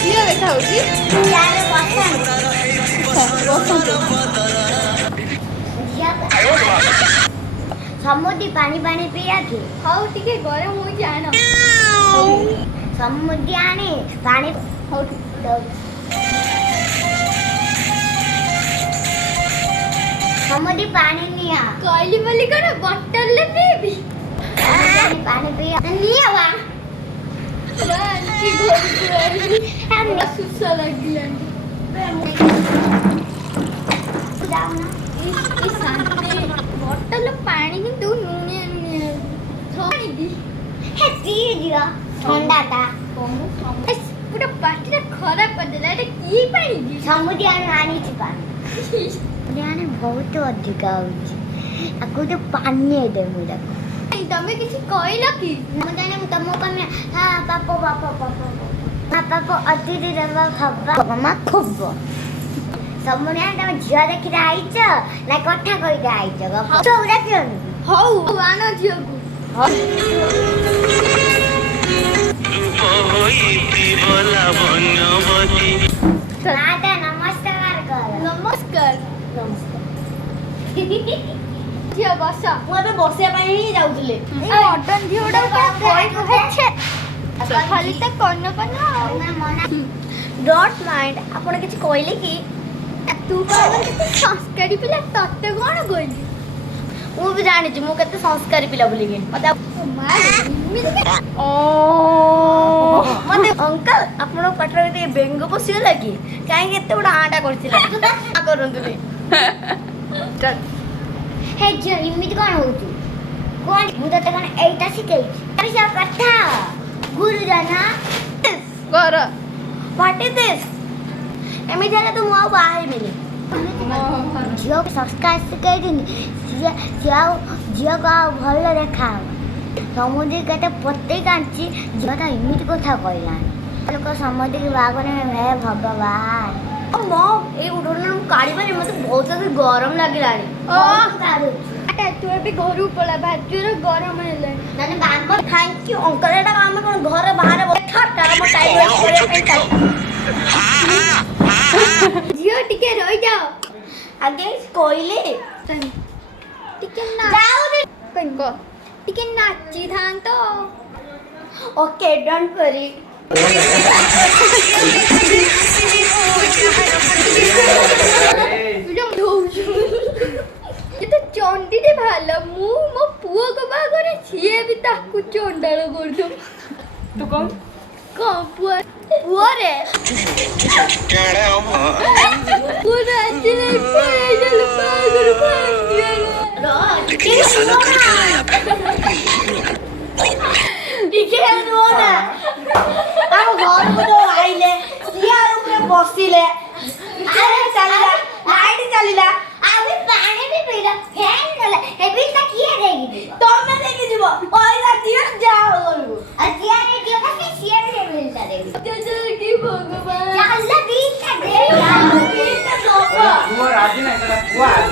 ଝିଅ ଦେଖାଉଛି ସମୁଦ୍ର ପାଣି ପାଣି ପିଇବା କି? ହଉ ଟିକେ ଗରମ ହଉଛି ଆଣ ସମୁଦ୍ର ଆଣି ପାଣି ହଉ ସମୁଦ୍ର ପାଣି ନିଆ କହିଲି ବୋଲି କଣ ବଟଲରେ ପିଇବି ପାଣି ପିଇବା ନିଆ ଶୋଷ ଲାଗିଲାଣି ବଟଲ ପାଣି କିନ୍ତୁ ଲୁଣିଆ ଲୁଣିଆ ପିଇଯିବ ଥଣ୍ଡାଟା ପୁରା ପାଟିଟା ଖରାପ କରିଦେଲା ଏଇଟା କି ପାଣି ସମୁଦ୍ର ଆଣିଛି ପାଣି ଆଣି ବହୁତ ଅଧିକା ହଉଛି ତାକୁ ତ ପାଣି ଦେବୁ ତାକୁ ତମେ କିଛି କହିଲ କି ମୁଁ ଜାଣି ତମକୁ କହିବି ପାପ ପାପ ପାପ ପାପ ଅତିଥି ଦେବା ଖାଇବା ଖୁବ ସମୁଦ୍ର ତମେ ଝିଅ ଦେଖିତେ ଆଇଛ ନା କଥା କହିତେ ଆଇଛ ହଉ ଆଣ ଝିଅକୁ ନମସ୍କାର କର ନମସ୍କାର ଝିଅ ବସ ମୁଁ ଏବେ ବସିବା ପାଇଁ ହିଁ ଯାଉଥିଲି ମଟନ ଝିଅଟା ଖାଲି ତ କନ କନ ଡୋଣ୍ଟ ମାଇଣ୍ଡ ଆପଣ କିଛି କହିଲେ କି ତୁ କେତେ ସଂସ୍କାରୀ ପିଲା ତତେ କଣ କହିଲି ମୁଁ ବି ଜାଣିଛି ମୁଁ କେତେ ସଂସ୍କାରୀ ପିଲା ବୋଲିକି ମତେ ଅଙ୍କଲ ଆପଣଙ୍କ ପାଟିରେ ଟିକେ ବେଙ୍ଗ ପଶିଗଲା କି କାହିଁକି ଏତେ ବଡ଼ ଆଟା କରିଥିଲା କରନ୍ତୁନି ହେ ଝିଅ ଏମିତି କ'ଣ ହଉଛୁ କ'ଣ ମୁଁ ତତେ କ'ଣ ଏଇଟା ଶିଖେଇଛି କଥା ଗୁରୁଜନ କର ହ୍ୱାଟ୍ ଇଜ୍ ଦିସ୍ ଏମିତି ହେଲେ ତ ମୁଁ ଆଉ ବାହା ହେବିନି ଝିଅକୁ ସଂସ୍କାର ଶିଖେଇଦିନି ଝିଅକୁ ଆଉ ଭଲ ଦେଖାହବ ସମୁଦ୍ର କେତେ ପତେଇ କାଞ୍ଚି ଝିଅଟା ଏମିତି କଥା କହିଲାଣି ଲୋକ ସମୁଦ୍ରକୁ ବାହାଘର ହେ ଭଗବାନ ମୋ ଏଇ ଉଡ଼ୁଣି ମୁଁ କାଢ଼ିପାରି ମୋତେ ବହୁତ ଗରମ ଲାଗିଲାଣି ତୁ ଏବେ ଘରକୁ ପଳା ଭାଗ୍ୟର ଗରମ ହେଲାଣି ମାନେ ବାପ ଥ୍ୟାଙ୍କ ୟୁ ଅଙ୍କଲ ଏଇଟା ଆମେ କ'ଣ ଘରେ ବାହାରେ ଝିଅ ଟିକେ ରହିଯାଅ ଆଜ୍ଞା କହିଲେ ଟିକେ ଟିକେ ନାଚିଥାନ୍ତ ଓକେ ଡୋଣ୍ଟ ୱରି ଚଣ୍ଡୀଟେ ବାହାରିଲା ମୁଁ ମୋ ପୁଅକୁ ବାହାଘରେ ସିଏ ବି ତାକୁ ଚଣ୍ଡାଳ କରିଦଉ ତୁ କଣ ପୁଅରେ ବସିଲେ ଚାଲିଲା ପାଣି ବି ପିଇଲା ଫ୍ୟାନ୍ ଗଲା ଏବେ କିଏ ଦେଇକି ତମେ ଦେଇକି ଯିବ ପଇସା ଦିଅ ଯାଅ ଘରକୁ ଆଉ ସିଆରେ ଦିଅ ନା ସିଆରେ ମିଳିଲା ଦେଇକି କି ଭଗବାନ ଚାଲ ଦିଟା ଦେ ଦିଟା ଦବ ରାଜି ନାହିଁ